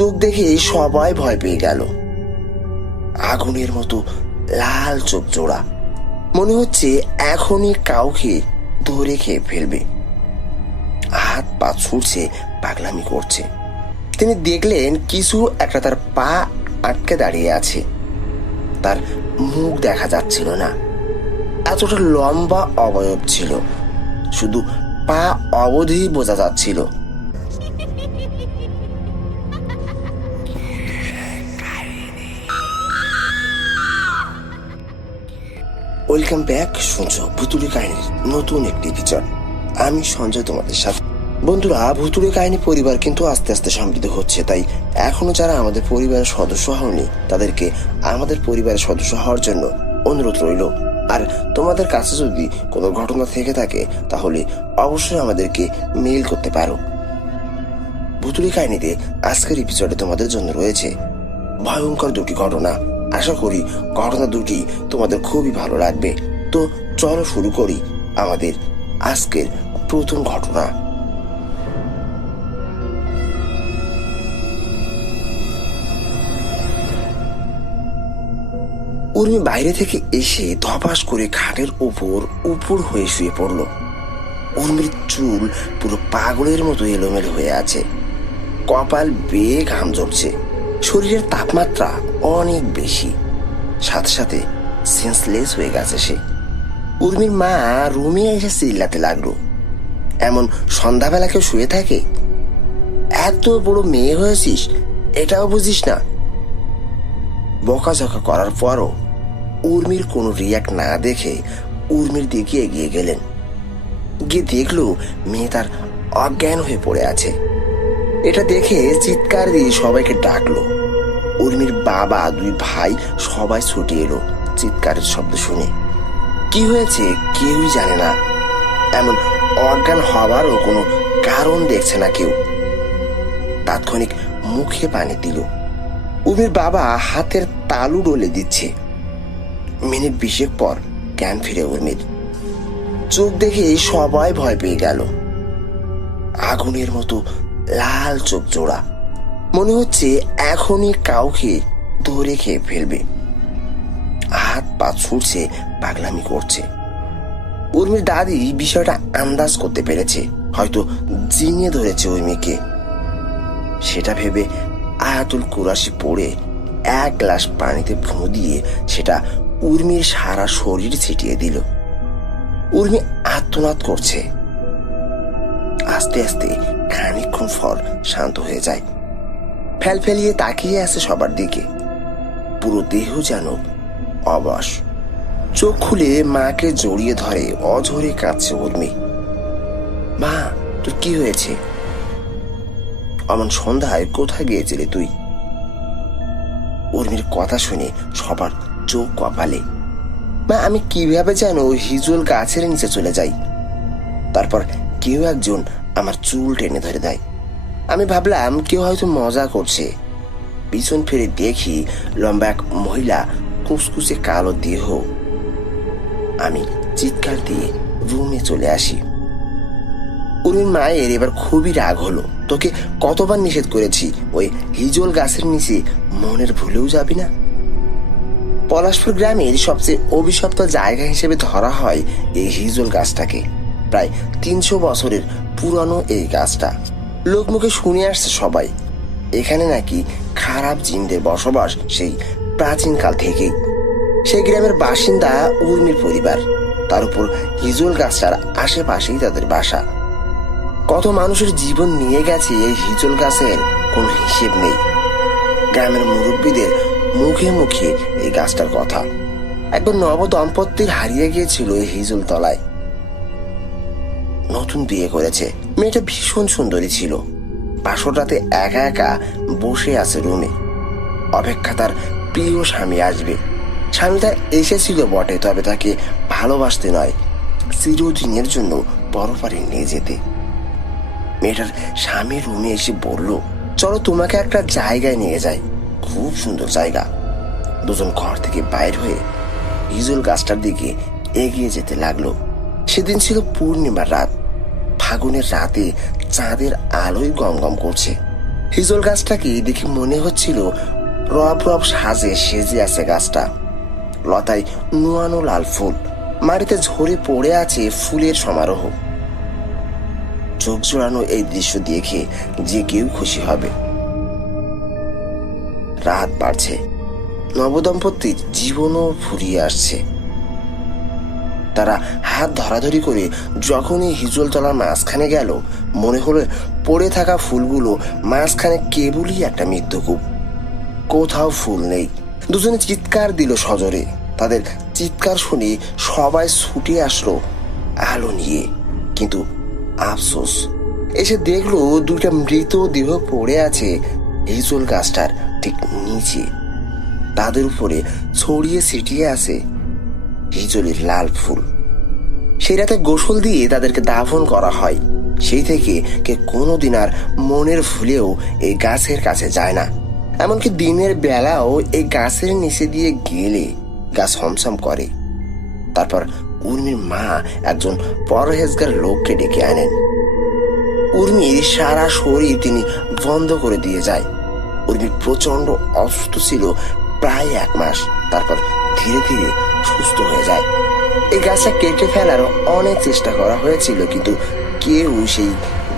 চোখ দেখে সবাই ভয় পেয়ে গেল। আগুনের মতো লাল চোখ জোড়া, মনে হচ্ছে এখনই কাউকে ধরে খেয়ে ফেলবে। হাত পা ছুটছে, পাগলামি করছে। তিনি দেখলেন কিছু একটা তার পা আটকে দাঁড়িয়ে আছে। তার মুখ দেখা যাচ্ছিল না, এতটা লম্বা অবয়ব ছিল, শুধু পা অবধি বোঝা যাচ্ছিল। ওয়েলকাম ব্যাক, শুনছো ভুতুড়ে কাহিনীর নতুন একটি এপিসোড। আমি সঞ্জয় তোমাদের সাথে। বন্ধুরা, ভুতুড়ে কাহিনী পরিবার কিন্তু আস্তে আস্তে সমৃদ্ধ হচ্ছে, তাই এখনো যারা আমাদের পরিবারের সদস্য হওনি তাদেরকে আমাদের পরিবারের সদস্য হওয়ার জন্য অনুরোধ রইল। আর তোমাদের কাছে যদি কোনো ঘটনা থেকে থাকে তাহলে অবশ্যই আমাদেরকে মেইল করতে পারো। ভুতুড়ে কাহিনীতে আজকের এপিসোডে তোমাদের জন্য রয়েছে ভয়ঙ্কর দুটি ঘটনা। আশা করি ঘটনা দুটি তোমাদের খুবই ভালো লাগবে। তো চলো শুরু করি আমাদের আজকের প্রথম ঘটনা। উর্মি বাইরে থেকে এসে ধপাস করে খাটের উপর হয়ে শুয়ে পড়ল। উর্মির চুল পুরো পাগলের মতো এলোমেলো হয়ে আছে, কপাল বেয়ে ঘাম ঝরছে, শরীরের তাপমাত্রা অনেক বেশি, সাথে সাথে সেন্সলেস হয়ে গেছে সে। উর্মির মা রুমে এসে চিল্লাতে লাগলো, এমন সন্ধ্যাবেলা কেউ শুয়ে থাকে? এত বড় মেয়ে হয়েছিস, এটাও বুঝিস না? বকাঝকা করার পরও উর্মির কোনো রিয়াক্ট না দেখে উর্মির দিকে এগিয়ে গেলেন। গিয়ে দেখলো মেয়ে তার অজ্ঞান হয়ে পড়ে আছে। এটা দেখে চিৎকার দিয়ে সবাইকে ডাকলো। উর্মির বাবা, দুই ভাই সবাই ছুটে এলো চিৎকারের শব্দ শুনে। কি হয়েছে কেউই জানে না, এমন অজ্ঞান হওয়ারও কোনো কারণ দেখছে না কেউ। তাৎক্ষণিক মুখে পানি দিল। উর্মির বাবা হাতের তালু ডলে দিচ্ছে। মিনিট 20 পর জ্ঞান ফিরে উর্মির। চোখ দেখে সবাই ভয় পেয়ে গেল। আগুনের মতো লাল চোখ জোড়া, মনে হচ্ছে এখনই কাউকে ধরে খেয়ে ফেলবে। হাত পা ছুটছে, পাগলামি করছে। উর্মির দাদি বিষয়টা আন্দাজ করতে পেরেছে, হয়তো জিনিয়ে ধরেছে উর্মিকে। সেটা ভেবে আয়াতুল কুরাশি পড়ে এক গ্লাস পানিতে ভুঁ দিয়ে সেটা উর্মির সারা শরীর ছিটিয়ে দিল। উর্মি আর্তনাদ করছে। আস্তে আস্তে খানিকক্ষণ পর শান্ত হয়ে যায়। ফেলফেলিয়ে তাকিয়ে আছে সবার দিকে, পুরো দেহ যেন অবশ। চোখ খুলে মাকে জড়িয়ে ধরে অঝরে কাঁদছে উর্মি। মা, তোর কি হয়েছে? অমন সন্ধ্যায় কোথায় গিয়েছিলি তুই? উর্মির কথা শুনে সবার চোখ কপালে। মা, আমি কিভাবে যেন হিজল গাছের নিচে চলে যাই, তারপর কেউ একজন আমার চুল টেনে ধরে দেয়। আমি ভাবলাম কেউ হয়তো মজা করছে। পিছন ফিরে দেখি লম্বা এক মহিলা, কুচকুচে কালো দেহ। আমি চিৎকার দিয়ে রুমে চলে আসি। উর্মির মায়ের এবার খুবই রাগ হলো। তোকে কতবার নিষেধ করেছি ওই হিজল গাছের নিচে মনের ভুলেও যাবি না? পলাশপুর গ্রামের সবচেয়ে অভিশপ্ত জায়গা হিসেবে ধরা হয় এই হিজল গাছটাকে। প্রায় 300 বছরের পুরানো এই গাছটা। লোকমুখে শুনে আসছে সবাই, এখানে নাকি খারাপ জিনদের বসবাস সেই প্রাচীনকাল থেকেই। সেই গ্রামের বাসিন্দা উর্মির পরিবার, তার উপর হিজল গাছটার আশেপাশেই তাদের বাসা। কত মানুষের জীবন নিয়ে গেছে এই হিজল গাছের কোন হিসেব নেই। গ্রামের মুরব্বীদের মুখে মুখে এই গাছটার কথা। একবার নব দম্পতির হারিয়ে গিয়েছিল এই হিজল তলায়। নতুন বিয়ে করেছে, মেয়েটা ভীষণ সুন্দরী ছিল। বাসর রাতে একা একা বসে আছে রুমে, অপেক্ষা তার প্রিয় স্বামী আসবে। স্বামী তার এসেছিল বটে, তবে তাকে ভালোবাসতে নয়, চিরদিনের জন্য পরপারে নিয়ে যেতে। মেয়েটার স্বামী রুমে এসে বলল, চলো তোমাকে একটা জায়গায় নিয়ে যাই, খুব সুন্দর জায়গা। দুজন ঘর থেকে বাইর হয়ে হিজল গাছটার দিকে এগিয়ে যেতে লাগলো। সেদিন ছিল পূর্ণিমার রাত। ফাগুনের রাতে চাঁদের আলোয় গমগম করছে। হিজল গাছটাকে দেখে মনে হচ্ছিল রব রব সাজে সেজে আছে গাছটা। লতায় নুয়ানো লাল ফুল, মাটিতে ঝরে পড়ে আছে ফুলের সমারোহ। চোখ জোড়ানো এই দৃশ্য দেখে যে কেউ খুশি হবে। রাত বাড়ছে, নবদম্পতির জীবনও ফুরিয়ে আসছে। তারা হাত ধরাধরি করে যখনই হিজলতলার মাঝখানে গেল, মনে হলো পড়ে থাকা ফুলগুলো মাঝখানে কেবলই একটা মৃত্যুকূপ, কোথাও ফুল নেই। দুজনে চিৎকার দিল সজোরে। তাদের চিৎকার শুনে সবাই ছুটে আসলো আলো নিয়ে, কিন্তু আফসোস, এসে দেখলো দুইটা মৃত দেহ পড়ে আছে হিজল গাছটার ঠিক নিচে। তাদের উপরে ছড়িয়ে ছিটিয়ে আছে হিজলের লাল ফুল। সেই রাতে গোসল দিয়ে তাদেরকে দাফন করা হয়। সেই থেকে কে কোনোদিন আর মনের ভুলেও এই গাছের কাছে যায় না। এমনকি দিনের বেলাও এই গাছের নিচে দিয়ে গেলে গাছ হমসম করে। তারপর উর্মির মা একজন পরহেজগার লোককে ডেকে আনেন। উর্মির সারা শরীর তিনি বন্ধ করে দিয়ে যায়। উর্মি প্রচন্ড অসুস্থ ছিল প্রায় 1 মাস। তারপর ধীরে ধীরে সুস্থ হয়ে যায়। এই গাছটা কেটে ফেলার অনেক চেষ্টা করা হয়েছিল, কিন্তু কেউ সেই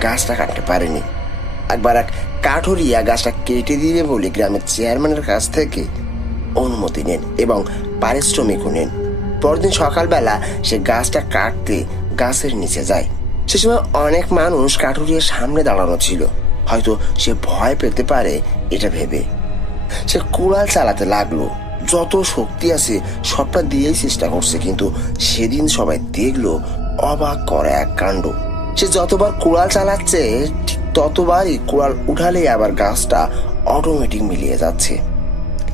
গাছটা কাটতে পারেনি। একবার এক কাঠুরিয়া গাছটা কেটে দিবে বলে গ্রামের চেয়ারম্যানের কাছ থেকে অনুমতি নেন এবং পারিশ্রমিকও নেন। পরদিন সকালবেলা সে গাছটা কাটতে গাছের নিচে যায়। সে সময় অনেক মানুষ কাঠুরিয়ার সামনে দাঁড়ানো ছিল। হয়তো সে ভয় পেতে পারে এটা ভেবে সে কুড়াল চালাতে লাগলো। যত শক্তি আছে সবটা দিয়েই চেষ্টা করছে, কিন্তু সেদিন সবাই দেখলো অবাক করা এক কাণ্ড। সে যতবার কুড়াল চালাচ্ছে ঠিক ততবারই কুড়াল উঠালে আবার গাছটা অটোমেটিক মিলিয়ে যাচ্ছে।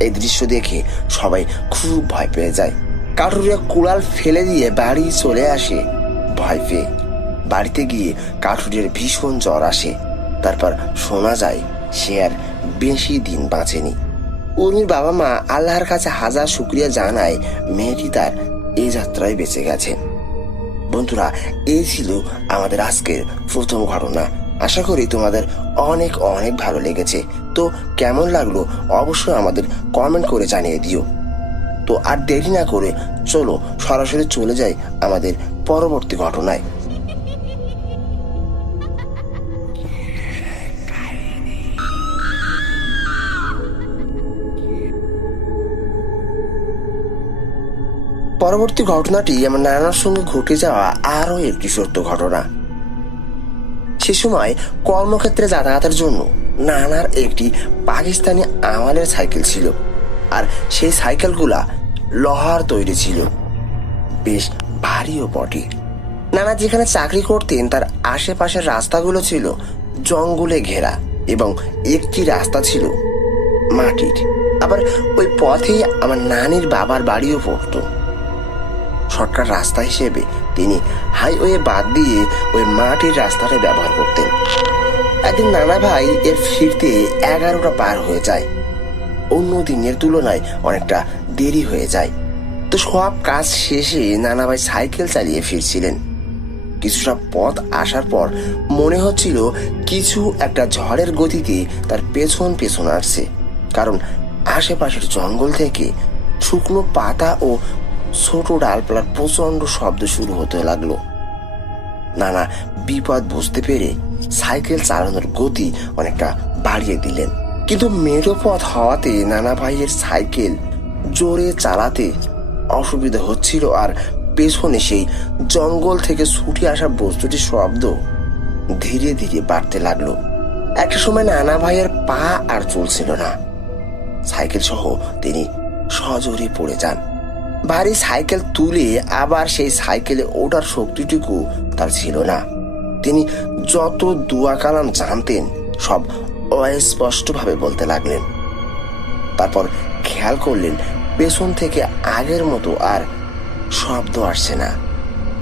এই দৃশ্য দেখে সবাই খুব ভয় পেয়ে যায়। কাঠুরিয়া কুড়াল ফেলে দিয়ে বাড়ি চলে আসে ভয় পেয়ে। বাড়িতে গিয়ে কাঠুরিয়ার ভীষণ জ্বর আসে। তারপর শোনা যায় সে আর বেশি দিন বাঁচেনি। উর্মির বাবা মা আল্লাহর কাছে হাজার শুকরিয়া জানায় মেয়েটি তার এই যাত্রায় বেঁচে গেছে। বন্ধুরা, এই ছিল আমাদের আজকের প্রথম ঘটনা। আশা করি তোমাদের অনেক অনেক ভালো লেগেছে। তো কেমন লাগলো অবশ্যই আমাদের কমেন্ট করে জানিয়ে দিও। তো আর দেরি না করে চলো সরাসরি চলে যাই আমাদের পরবর্তী ঘটনায়। পরবর্তী ঘটনাটি আমার নানার সঙ্গে ঘটে যাওয়া আরো একটি সত্য ঘটনা। সে সময় কর্মক্ষেত্রে যাতায়াতের জন্য নানার একটি পাকিস্তানি আমালের সাইকেল ছিল। আর সেই সাইকেলগুলা লোহার তৈরি ছিল, বেশ ভারীও বটে। নানা যেখানে চাকরি করতেন তার আশেপাশের রাস্তাগুলো ছিল জঙ্গলে ঘেরা এবং একটি রাস্তা ছিল মাটির। আবার ওই পথেই আমার নানির বাবার বাড়িও পড়তো। শর্টকাট রাস্তা হিসেবে তিনি হাইওয়ে বাদ দিয়ে ওই মাটির রাস্তাটা ব্যবহার করতেন। একদিন নানা ভাই এর ফিরতে 11টা পার হয়ে যায়। অন্য দিনের তুলনায় অনেকটা দেরি হয়ে যায়। তো সব কাজ শেষে নানা ভাই সাইকেল চালিয়ে ফিরছিলেন। কিছুটা পথ আসার পর মনে হচ্ছিল কিছু একটা ঝড়ের গতিতে তার পেছন পেছন আসছে, কারণ আশেপাশের জঙ্গল থেকে শুকনো পাতা ও ছোট ডালপালার প্রচন্ড শব্দ শুরু হতে লাগলো। নানা বিপদ বুঝতে পেরে সাইকেল চালানোর গতি অনেকটা বাড়িয়ে দিলেন, কিন্তু মেরো পথ হওয়াতে নানা ভাইয়ের সাইকেল জোরে চালাতে অসুবিধা হচ্ছিল। আর পেছনে সেই জঙ্গল থেকে ছুটে আসা বস্তুটির শব্দ ধীরে ধীরে বাড়তে লাগলো। একটা সময় নানা ভাইয়ের পা আর চলছিল না। সাইকেল সহ তিনি সজোরে পড়ে যান। ভারী সাইকেল তুলে আবার সেই সাইকেলে ওঠার শক্তিটুকু তার ছিল না। তিনি যত দুয়া কালাম জানতেন সব অস্পষ্টভাবে বলতে লাগলেন। তারপর খেয়াল করলেন পেছন থেকে আগের মতো আর শব্দ আসছে না।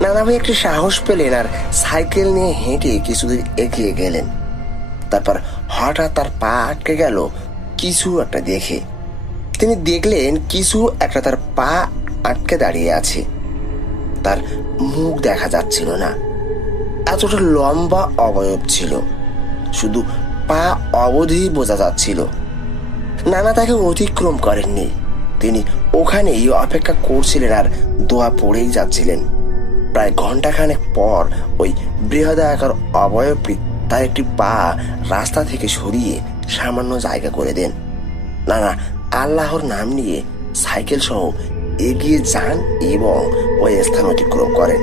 নানা ভাই একটি সাহস পেলেন আর সাইকেল নিয়ে হেঁটে কিছুদিন এগিয়ে গেলেন। তারপর হঠাৎ তার পা আটকে গেল কিছু একটা দেখে। তিনি দেখলেন কিছু একটা তার পা আটকে দাঁড়িয়ে আছে। তার মুখ দেখা যাচ্ছিল না, এতটা লম্বা অবয়ব ছিল। শুধু পা অবধি বোঝা যাচ্ছিল। নানা তাকে অতিক্রম করেননি, তিনি ওখানেই অপেক্ষা করছিলেন আর দোয়া পড়েই যাচ্ছিলেন। প্রায় ঘন্টাখানেক পর ওই বৃহদাকার অবয়বটি তার একটি পা রাস্তা থেকে সরিয়ে সামান্য জায়গা করে দেন। নানা আল্লাহর নাম নিয়ে সাইকেল সহ এগিয়ে যান এবং ওই স্থান অতিক্রম করেন।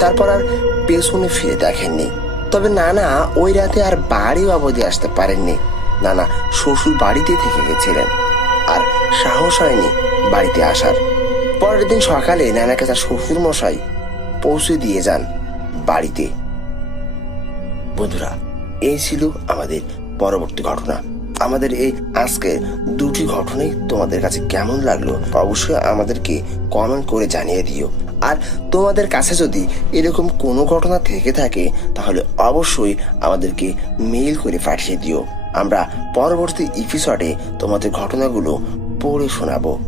তারপর আর পেছনে ফিরে দেখেননি। তবে নানা ওই রাতে আর বাড়ি অবধি আসতে পারেননি। নানা শ্বশুর বাড়িতে থেকে গেছিলেন, আর সাহস হয়নি বাড়িতে আসার। পরের দিন সকালে নানাকে তার শ্বশুর মশাই পৌঁছে দিয়ে যান বাড়িতে। বন্ধুরা, এই ছিল আমাদের পরবর্তী ঘটনা। আমাদের এই আজকে দুটি ঘটনাই তোমাদের কাছে কেমন লাগলো অবশ্যই আমাদেরকে কমেন্ট করে জানিয়ে দিও। আর তোমাদের কাছে যদি এরকম কোনো ঘটনা থেকে থাকে তাহলে অবশ্যই আমাদেরকে মেইল করে পাঠিয়ে দিও। আমরা পরবর্তী এপিসোডে তোমাদের ঘটনাগুলো পড়ে শোনাবো।